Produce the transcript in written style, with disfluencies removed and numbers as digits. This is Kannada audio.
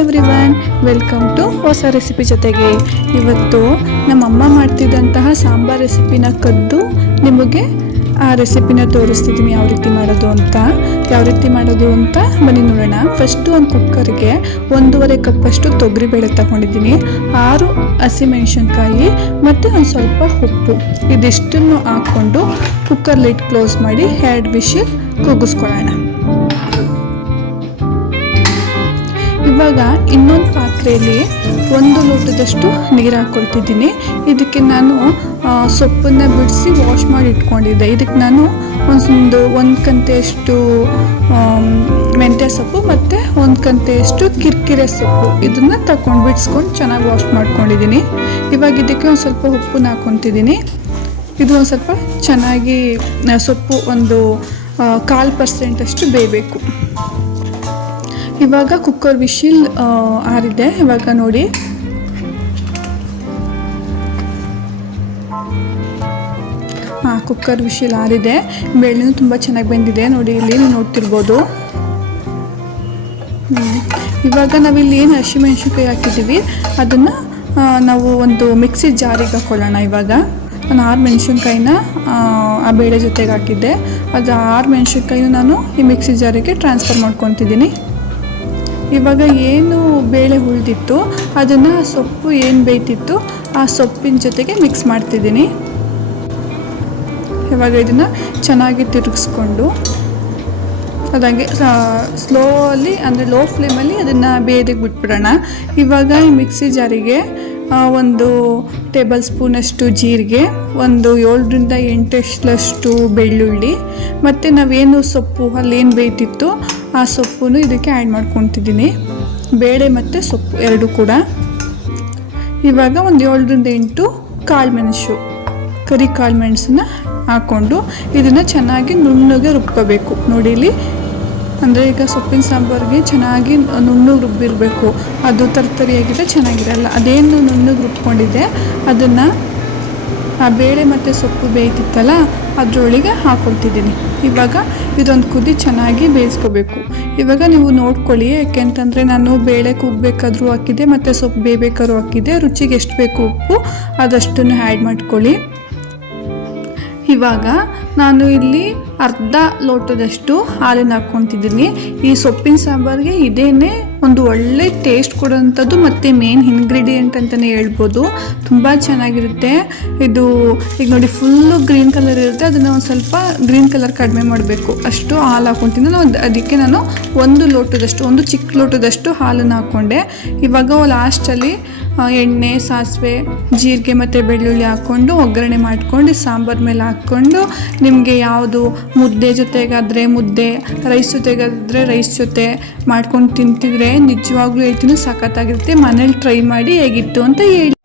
ಎವ್ರಿವನ್, ವೆಲ್ಕಮ್ ಟು ಹೊಸ ರೆಸಿಪಿ ಜೊತೆಗೆ. ಇವತ್ತು ನಮ್ಮಮ್ಮ ಮಾಡ್ತಿದ್ದಂತಹ ಸಾಂಬಾರ್ ರೆಸಿಪಿನ ಕದ್ದು ನಿಮಗೆ ಆ ರೆಸಿಪಿನ ತೋರಿಸ್ತಿದ್ದೀನಿ, ಯಾವ ರೀತಿ ಮಾಡೋದು ಅಂತ ಬನ್ನಿ ನೋಡೋಣ. ಫಸ್ಟು ಒಂದು ಕುಕ್ಕರ್ಗೆ 1.5 ಕಪ್ಪಷ್ಟು ತೊಗರಿಬೇಳೆ ತಗೊಂಡಿದ್ದೀನಿ, 6 ಹಸಿಮೆಣಸಿನ್ಕಾಯಿ ಮತ್ತು ಒಂದು ಸ್ವಲ್ಪ ಉಪ್ಪು, ಇದಿಷ್ಟನ್ನು ಹಾಕ್ಕೊಂಡು ಕುಕ್ಕರ್ ಲಿಡ್ ಕ್ಲೋಸ್ ಮಾಡಿ 2 ವಿಷಲ್ ಕೂಗಿಸ್ಕೊಳ್ಳೋಣ. ಇವಾಗ ಇನ್ನೊಂದು ಪಾತ್ರೆಯಲ್ಲಿ 1 ಲೋಟದಷ್ಟು ನೀರು ಹಾಕ್ಕೊಳ್ತಿದ್ದೀನಿ. ಇದಕ್ಕೆ ನಾನು ಸೊಪ್ಪನ್ನು ಬಿಡಿಸಿ ವಾಶ್ ಮಾಡಿ ಇಟ್ಕೊಂಡಿದ್ದೆ. ಇದಕ್ಕೆ ನಾನು ಒಂದು ಕಂತೆಯಷ್ಟು ಮೆಂತ್ಯ ಸೊಪ್ಪು ಮತ್ತು 1 ಕಂತೆಯಷ್ಟು ಕಿರ್ಕಿರೆ ಸೊಪ್ಪು ಇದನ್ನು ತಗೊಂಡು ಬಿಡಿಸ್ಕೊಂಡು ಚೆನ್ನಾಗಿ ವಾಶ್ ಮಾಡ್ಕೊಂಡಿದ್ದೀನಿ. ಇವಾಗ ಇದಕ್ಕೆ ಒಂದು ಸ್ವಲ್ಪ ಉಪ್ಪನ್ನ ಹಾಕ್ಕೊತಿದ್ದೀನಿ. ಇದು ಒಂದು ಸ್ವಲ್ಪ ಚೆನ್ನಾಗಿ ಸೊಪ್ಪು ಒಂದು 1/4% ಬೇಯಬೇಕು. ಇವಾಗ ಕುಕ್ಕರ್ ವಿಶಿಲ್ ಆರಿದೆ. ಇವಾಗ ನೋಡಿ, ಕುಕ್ಕರ್ ವಿಶಿಲ್ ಆರಿದೆ. ಬೇಳೆನೂ ತುಂಬ ಚೆನ್ನಾಗಿ ಬೆಂದಿದೆ ನೋಡಿ, ಇಲ್ಲಿ ನೀವು ನೋಡ್ತಿರ್ಬೋದು. ಇವಾಗ ನಾವಿಲ್ಲಿ ಏನು ಹಸಿಮೆಣಸಿನ್ಕಾಯಿ ಹಾಕಿದ್ದೀವಿ ಅದನ್ನು ನಾವು ಒಂದು ಮಿಕ್ಸಿ ಜಾರಿಗೆ ಹಾಕ್ಕೊಳ್ಳೋಣ. ಇವಾಗ ನಾನು 6 ಮೆಣಸಿನ್ಕಾಯಿನ ಆ ಬೇಳೆ ಜೊತೆಗೆ ಹಾಕಿದ್ದೆ. ಅದು 6 ಮೆಣಸಿನ್ಕಾಯಿನೂ ನಾನು ಈ ಮಿಕ್ಸಿ ಜಾರಿಗೆ ಟ್ರಾನ್ಸ್ಫರ್ ಮಾಡ್ಕೊತಿದ್ದೀನಿ. ಇವಾಗ ಏನು ಬೇಳೆ ಉಳಿದಿತ್ತು ಅದನ್ನು ಸೊಪ್ಪು ಏನು ಬೇಯ್ತಿತ್ತು ಆ ಸೊಪ್ಪಿನ ಜೊತೆಗೆ ಮಿಕ್ಸ್ ಮಾಡ್ತಿದ್ದೀನಿ. ಇವಾಗ ಇದನ್ನು ಚೆನ್ನಾಗಿ ತಿರುಗಿಸ್ಕೊಂಡು ಅದಂಗೆ ಸ್ಲೋಲಿ ಅಂದರೆ ಲೋ ಫ್ಲೇಮಲ್ಲಿ ಅದನ್ನು ಬೇಯೋದಕ್ಕೆ ಬಿಟ್ಬಿಡೋಣ. ಇವಾಗ ಈ ಮಿಕ್ಸಿ ಜಾರಿಗೆ 1 ಟೇಬಲ್ ಸ್ಪೂನಷ್ಟು ಜೀರಿಗೆ, ಒಂದು 7ರಿಂದ 8 ಬೆಳ್ಳುಳ್ಳಿ ಮತ್ತು ನಾವೇನು ಸೊಪ್ಪು ಅಲ್ಲೇನು ಬೇಯ್ತಿತ್ತು ಆ ಸೊಪ್ಪನ್ನು ಇದಕ್ಕೆ ಆ್ಯಡ್ ಮಾಡ್ಕೊತಿದ್ದೀನಿ. ಬೇಳೆ ಮತ್ತು ಸೊಪ್ಪು 2 ಕೂಡ. ಇವಾಗ ಒಂದು 7ರಿಂದ 8 ಕಾಳುಮೆಣಸು, ಕರಿ ಕಾಳುಮೆಣಸನ್ನ ಹಾಕ್ಕೊಂಡು ಇದನ್ನು ಚೆನ್ನಾಗಿ ನುಣ್ಣಗೆ ರುಬ್ಕೋಬೇಕು. ನೋಡಿ ಇಲ್ಲಿ, ಅಂದರೆ ಈಗ ಸೊಪ್ಪಿನ ಸಾಂಬಾರಿಗೆ ಚೆನ್ನಾಗಿ ನುಣ್ಣಗೆ ರುಬ್ಬಿರಬೇಕು, ಅದು ತರ್ತರಿಯಾಗಿದ್ದರೆ ಚೆನ್ನಾಗಿರಲ್ಲ. ಅದೇನು ನುಣ್ಣಗೆ ರುಬ್ಕೊಂಡಿದೆ ಅದನ್ನು ಆ ಬೇಳೆ ಮತ್ತು ಸೊಪ್ಪು ಬೇಯ್ತಿತ್ತಲ್ಲ ಅದರೊಳಗೆ ಹಾಕ್ಕೊಳ್ತಿದ್ದೀನಿ. ಇವಾಗ ಇದೊಂದು ಕುದಿ ಚೆನ್ನಾಗಿ ಬೇಯಿಸ್ಕೋಬೇಕು. ಇವಾಗ ನೀವು ನೋಡ್ಕೊಳ್ಳಿ, ಯಾಕೆಂತಂದರೆ ನಾನು ಬೇಳೆ ಕುಗ್ಬೇಕಾದ್ರೂ ಹಾಕಿದ್ದೆ ಮತ್ತು ಸೊಪ್ಪು ಬೇಯಬೇಕಾದ್ರೂ ಹಾಕಿದ್ದೆ. ರುಚಿಗೆ ಎಷ್ಟು ಬೇಕು ಉಪ್ಪು ಅದಷ್ಟನ್ನು ಆ್ಯಡ್ ಮಾಡ್ಕೊಳ್ಳಿ. ಇವಾಗ ನಾನು ಇಲ್ಲಿ ಅರ್ಧ ಲೋಟದಷ್ಟು ಹಾಲನ್ನು ಹಾಕ್ಕೊತಿದ್ದೀನಿ. ಈ ಸೊಪ್ಪಿನ ಸಾಂಬಾರಿಗೆ ಇದೇನೇ ಒಂದು ಒಳ್ಳೆ ಟೇಸ್ಟ್ ಕೊಡೋವಂಥದ್ದು ಮತ್ತು ಮೇನ್ ಇಂಗ್ರೀಡಿಯೆಂಟ್ ಅಂತಲೇ ಹೇಳ್ಬೋದು. ತುಂಬ ಚೆನ್ನಾಗಿರುತ್ತೆ ಇದು. ಈಗ ನೋಡಿ ಫುಲ್ಲು ಗ್ರೀನ್ ಕಲರ್ ಇರುತ್ತೆ, ಅದನ್ನು ಒಂದು ಸ್ವಲ್ಪ ಗ್ರೀನ್ ಕಲರ್ ಕಡಿಮೆ ಮಾಡಬೇಕು, ಅಷ್ಟು ಹಾಲು ಹಾಕ್ಕೊತೀನಿ ನಾನು. ಅದಕ್ಕೆ ನಾನು ಒಂದು ಚಿಕ್ಕ ಲೋಟದಷ್ಟು ಹಾಲನ್ನು ಹಾಕ್ಕೊಂಡೆ. ಇವಾಗ ಲಾಸ್ಟಲ್ಲಿ ಎಣ್ಣೆ, ಸಾಸಿವೆ, ಜೀರಿಗೆ ಮತ್ತು ಬೆಳ್ಳುಳ್ಳಿ ಹಾಕ್ಕೊಂಡು ಒಗ್ಗರಣೆ ಮಾಡ್ಕೊಂಡು ಸಾಂಬಾರು ಮೇಲೆ ಹಾಕ್ಕೊಂಡು ನಿಮಗೆ ಯಾವುದು ಮುದ್ದೆ ಜೊತೆಗಾದರೆ ಮುದ್ದೆ, ರೈಸ್ ಜೊತೆಗಾದರೆ ರೈಸ್ ಜೊತೆ ಮಾಡ್ಕೊಂಡು ತಿಂತಿದ್ರೆ ನಿಜವಾಗ್ಲೂ ಹೇಳ್ತೀನಿ ಸಖತ್ತಾಗಿರುತ್ತೆ. ಮನೇಲಿ ಟ್ರೈ ಮಾಡಿ ಹೇಗಿತ್ತು ಅಂತ ಹೇಳಿ.